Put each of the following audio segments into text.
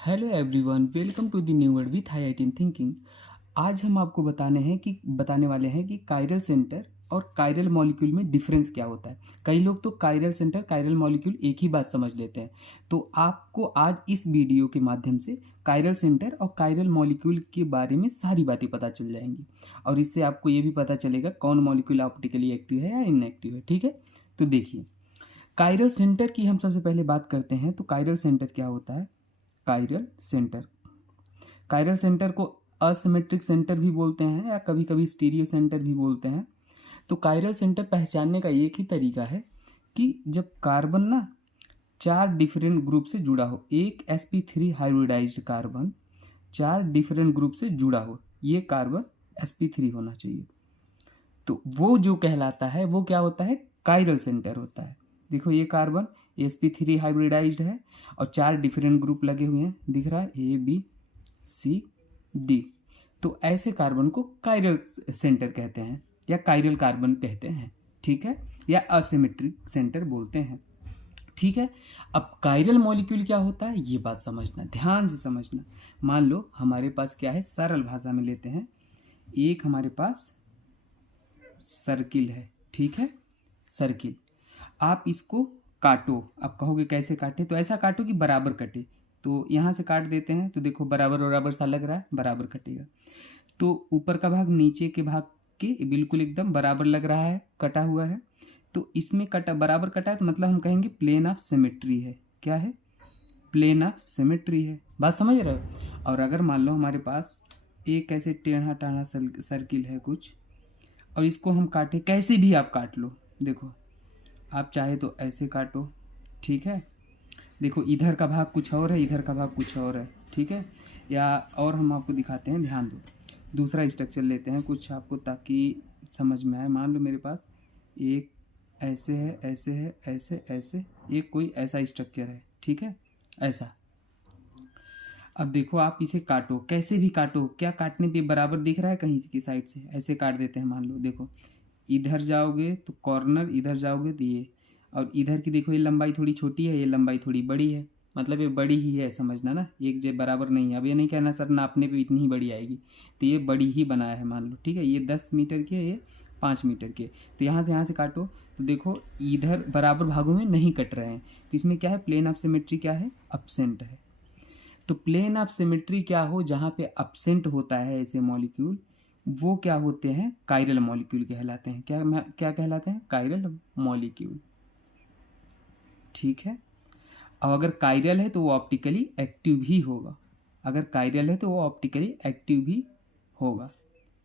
Hello everyone, welcome to the new world with high IIT thinking. आज हम आपको बताने वाले हैं कि कायरल सेंटर और कायरल मॉलिक्यूल में डिफरेंस क्या होता है। कई लोग तो कायरल सेंटर कायरल मॉलिक्यूल एक ही बात समझ लेते हैं। तो आपको आज इस वीडियो के माध्यम से कायरल सेंटर और कायरल मॉलिक्यूल के बारे में सारी बातें पता चल जाएंगी और इससे आपको ये भी पता चलेगा कौन मॉलिक्यूल ऑप्टिकली एक्टिव है या इनएक्टिव है। ठीक है, तो देखिए, कायरल सेंटर की हम सबसे पहले बात करते हैं। तो कायरल सेंटर क्या होता है? कायरल सेंटर को असिमेट्रिक सेंटर भी बोलते हैं या कभी कभी स्टीरियो सेंटर भी बोलते हैं। तो कायरल सेंटर पहचानने का एक ही तरीका है कि जब कार्बन ना चार डिफरेंट ग्रुप से जुड़ा हो, एक sp3 हाइब्रिडाइज्ड कार्बन चार डिफरेंट ग्रुप से जुड़ा हो, ये कार्बन sp3 होना चाहिए। तो वो जो कहलाता है वो क्या होता है? कायरल सेंटर होता है। देखो, ये कार्बन sp3 हाइब्रिडाइज्ड है और चार डिफरेंट ग्रुप लगे हुए हैं, दिख रहा है ABCD। तो ऐसे कार्बन को कायरल सेंटर कहते हैं या कायरल कार्बन कहते हैं। ठीक है, या असिमेट्रिक सेंटर बोलते हैं। ठीक है, अब कायरल मॉलिक्यूल क्या होता है ये बात समझना, ध्यान से समझना। मान लो हमारे पास क्या है, सरल भाषा में लेते हैं, एक हमारे पास सर्किल है। ठीक है, सर्किल, आप इसको काटो। आप कहोगे कैसे काटे? तो ऐसा काटो कि बराबर कटे। तो यहाँ से काट देते हैं तो देखो बराबर बराबर सा लग रहा है, बराबर कटेगा। तो ऊपर का भाग नीचे के भाग के बिल्कुल एकदम बराबर लग रहा है, कटा हुआ है। तो इसमें कटा बराबर कटा है तो मतलब हम कहेंगे प्लेन ऑफ सिमेट्री है। क्या है? प्लेन ऑफ सिमेट्री है। बात समझ रहे हो? और अगर मान लो हमारे पास एक ऐसे टेढ़ा टाढ़ा सर्किल है कुछ, और इसको हम काटे, कैसे भी आप काट लो। देखो, आप चाहे तो ऐसे काटो। ठीक है, देखो इधर का भाग कुछ और है, इधर का भाग कुछ और है। ठीक है, या और हम आपको दिखाते हैं, ध्यान दो। दूसरा स्ट्रक्चर लेते हैं कुछ आपको, ताकि समझ में आए। मान लो मेरे पास एक ऐसे है, ऐसे है, ऐसे ऐसे, एक कोई ऐसा स्ट्रक्चर है। ठीक है, ऐसा। अब देखो, आप इसे काटो, कैसे भी काटो, क्या काटने पे बराबर दिख रहा है? कहीं की साइड से ऐसे काट देते हैं। मान लो देखो, इधर जाओगे तो कॉर्नर, इधर जाओगे तो ये, और इधर की देखो, ये लंबाई थोड़ी छोटी है, ये लंबाई थोड़ी बड़ी है, मतलब ये बड़ी ही है, समझना ना, एक जे बराबर नहीं है। अब ये नहीं कहना सर नापने पे इतनी ही बड़ी आएगी, तो ये बड़ी ही बनाया है मान लो। ठीक है, ये 10 मीटर की है, ये 5 मीटर की है। तो यहाँ से काटो तो देखो इधर बराबर भागों में नहीं कट रहे हैं। तो इसमें क्या है? प्लेन ऑफ सिमेट्री क्या है? अब्सेंट है। तो प्लेन ऑफ सिमेट्री क्या हो, जहाँ पे अब्सेंट होता है ऐसे मॉलिक्यूल, वो क्या होते हैं? कायरल मॉलिक्यूल कहलाते हैं। क्या कहलाते हैं? Chiral molecule. ठीक है, और अगर कायरल है तो वो ऑप्टिकली एक्टिव भी होगा। अगर कायरल है तो वो ऑप्टिकली एक्टिव भी होगा।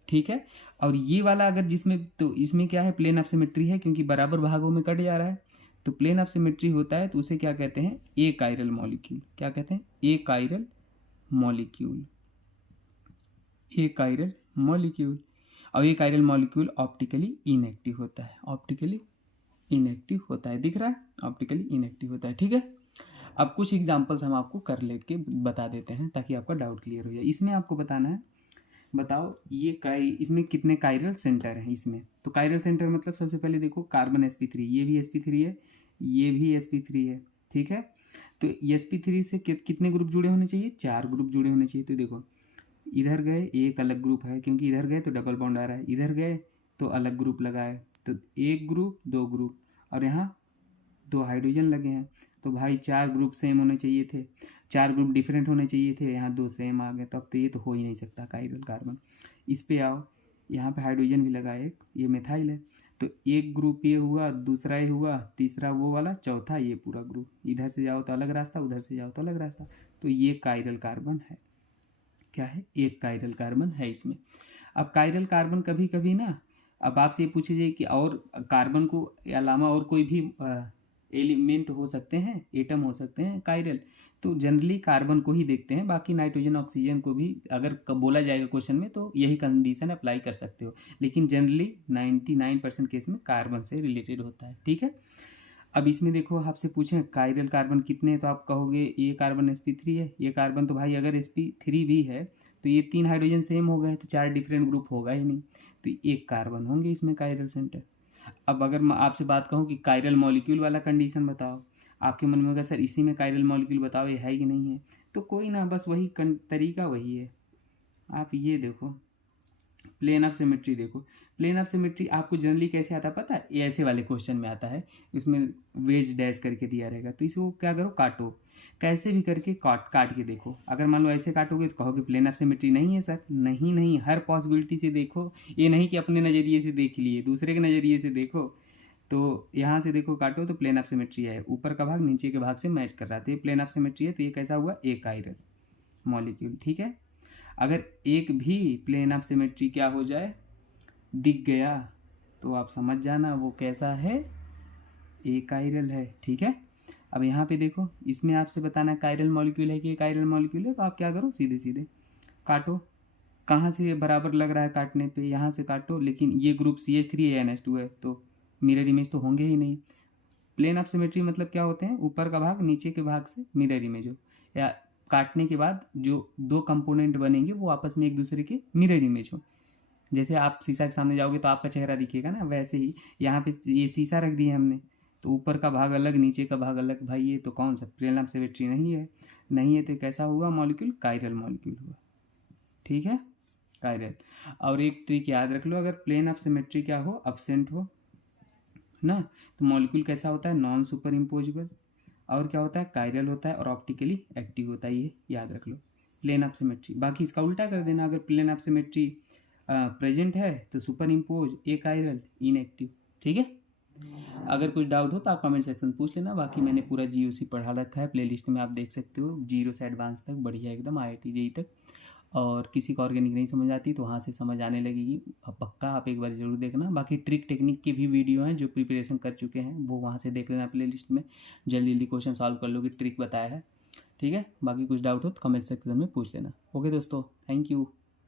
ठीक है, और ये वाला अगर जिसमें, तो इसमें क्या है? प्लेन ऑफ सिमेट्री है, क्योंकि बराबर भागों में कट जा रहा है। तो प्लेन ऑफ सिमेट्री होता है तो उसे क्या कहते हैं? ए कायरल मॉलिक्यूल। क्या कहते हैं? ए कायरल मॉलिक्यूल। ए कायरल मॉलिक्यूल। और ये कायरल मॉलिक्यूल ऑप्टिकली इनएक्टिव होता है। ऑप्टिकली इनएक्टिव होता है, दिख रहा है? ऑप्टिकली इनएक्टिव होता है। ठीक है, अब कुछ एग्जांपल्स हम आपको कर लेके बता देते हैं ताकि आपका डाउट क्लियर हो जाए। इसमें आपको बताना है, बताओ ये इसमें कितने कायरल सेंटर हैं इसमें। तो कायरल सेंटर मतलब सबसे पहले देखो, कार्बन sp3, ये भी sp3 है, ये भी sp3 है। ठीक है, तो sp3 से कितने ग्रुप जुड़े होने चाहिए? 4 ग्रुप जुड़े होने चाहिए। तो देखो, इधर गए एक अलग ग्रुप है, क्योंकि इधर गए तो डबल बॉन्ड आ रहा है, इधर गए तो अलग ग्रुप लगा है, तो एक ग्रुप, दो ग्रुप, और यहाँ 2 हाइड्रोजन लगे हैं। तो भाई 4 ग्रुप सेम होने चाहिए थे, 4 ग्रुप डिफरेंट होने चाहिए थे, यहाँ 2 सेम आ गए। तो अब तो ये तो हो ही नहीं सकता कायरल कार्बन। इस पे आओ, यहाँ पे हाइड्रोजन भी लगा एक, ये मिथाइल है। तो एक ग्रुप ये हुआ, दूसरा ये हुआ, तीसरा वो वाला, चौथा ये पूरा ग्रुप। इधर से जाओ तो अलग रास्ता, उधर से जाओ तो अलग रास्ता। तो ये कायरल कार्बन है। क्या है? एक कायरल कार्बन है इसमें। अब कायरल कार्बन कभी कभी ना, अब आपसे ये पूछे जाए कि और कार्बन को अलावा और कोई भी एलिमेंट हो सकते हैं, एटम हो सकते हैं कायरल, तो जनरली कार्बन को ही देखते हैं। बाकी नाइट्रोजन ऑक्सीजन को भी अगर बोला जाएगा क्वेश्चन में तो यही कंडीशन अप्लाई कर सकते हो, लेकिन जनरली 99% केस में कार्बन से रिलेटेड होता है। ठीक है, अब इसमें देखो, आपसे पूछें कायरल कार्बन कितने हैं, तो आप कहोगे ये कार्बन sp3 है, ये कार्बन, तो भाई अगर sp3 भी है तो ये 3 हाइड्रोजन सेम हो गए, तो 4 डिफरेंट ग्रुप होगा ही नहीं, तो एक कार्बन होंगे इसमें कायरल सेंटर। अब अगर मैं आपसे बात कहूँ कि कायरल मॉलिक्यूल वाला कंडीशन बताओ, आपके मन में होगा सर इसी में कायरल मॉलिक्यूल बताओ, ये है कि नहीं है। तो कोई ना, बस वही तरीका वही है। आप ये देखो प्लेन ऑफ सिमेट्री, देखो प्लेन ऑफ सिमेट्री आपको जनरली कैसे आता है पता है? ये ऐसे वाले क्वेश्चन में आता है, इसमें वेज डैश करके दिया रहेगा, तो इसको क्या करो, काटो, कैसे भी करके काट के देखो। अगर मान लो ऐसे काटोगे तो कहोगे प्लेन ऑफ सिमेट्री नहीं है सर। नहीं नहीं, हर पॉसिबिलिटी से देखो, ये नहीं कि अपने नज़रिए से देख लिए, दूसरे के नज़रिए से देखो। तो यहाँ से देखो काटो तो प्लेन ऑफ सिमेट्री है, ऊपर का भाग नीचे के भाग से मैच कर रहा है, तो ये प्लेन ऑफ सिमेट्री है। तो ये कैसा हुआ, एक कायरल मॉलिक्यूल। ठीक है, अगर एक भी प्लेन ऑफ सिमेट्री क्या हो जाए, दिख गया, तो आप समझ जाना वो कैसा है, एक कायरल है। ठीक है, अब यहाँ पे देखो, इसमें आपसे बताना कायरल मॉलिक्यूल है कि एक कायरल मॉलिक्यूल है, तो आप क्या करो, सीधे सीधे काटो। कहाँ से बराबर लग रहा है काटने पे, यहाँ से काटो, लेकिन ये ग्रुप CH3 है, तो मिरर इमेज तो होंगे ही नहीं। प्लेन ऑफ सिमेट्री मतलब क्या होते हैं, ऊपर का भाग नीचे के भाग से मिरर इमेज हो, या काटने के बाद जो दो कंपोनेंट बनेंगे वो आपस में एक दूसरे के मिरर इमेज हो। जैसे आप शीशा के सामने जाओगे तो आपका चेहरा दिखेगा ना, वैसे ही यहाँ पे ये शीशा रख दिया हमने, तो ऊपर का भाग अलग नीचे का भाग अलग, भाई ये तो कौन सा प्लेन ऑफ सिमेट्री नहीं है। नहीं है तो कैसा हुआ मॉलिक्यूल, कायरल मॉलिक्यूल हुआ। ठीक है, कायरल। और एक ट्रिक याद रख लो, अगर प्लेन ऑफ सिमेट्री क्या हो, अब्सेंट हो ना, तो मॉलिक्यूल कैसा होता है, नॉन सुपर इम्पोजिबल, और क्या होता है, कायरल होता है और ऑप्टिकली एक्टिव होता है। ये याद रख लो प्लेन ऑफ सिमेट्री। बाकी इसका उल्टा कर देना, अगर प्लेन ऑफ सिमेट्री प्रेजेंट है तो सुपर इम्पोज, ए कायरल, इनएक्टिव। ठीक है, अगर कुछ डाउट हो तो आप कमेंट सेक्शन में पूछ लेना। बाकी मैंने पूरा GOC पढ़ा रखा है, प्लेलिस्ट में आप देख सकते हो, 0 से एडवांस तक, बढ़िया एकदम, IIT JEE तक। और किसी को ऑर्गेनिक नहीं समझ आती तो वहाँ से समझ आने लगेगी, अब पक्का आप एक बार ज़रूर देखना। बाकी ट्रिक टेक्निक की भी वीडियो हैं जो प्रिपरेशन कर चुके हैं, वो वहाँ से देख लेना प्लेलिस्ट में, जल्दी जल्दी क्वेश्चन सॉल्व कर लोगे, ट्रिक बताया है। ठीक है, बाकी कुछ डाउट हो तो कमेंट सेक्शन में पूछ लेना। ओके दोस्तों, थैंक यू।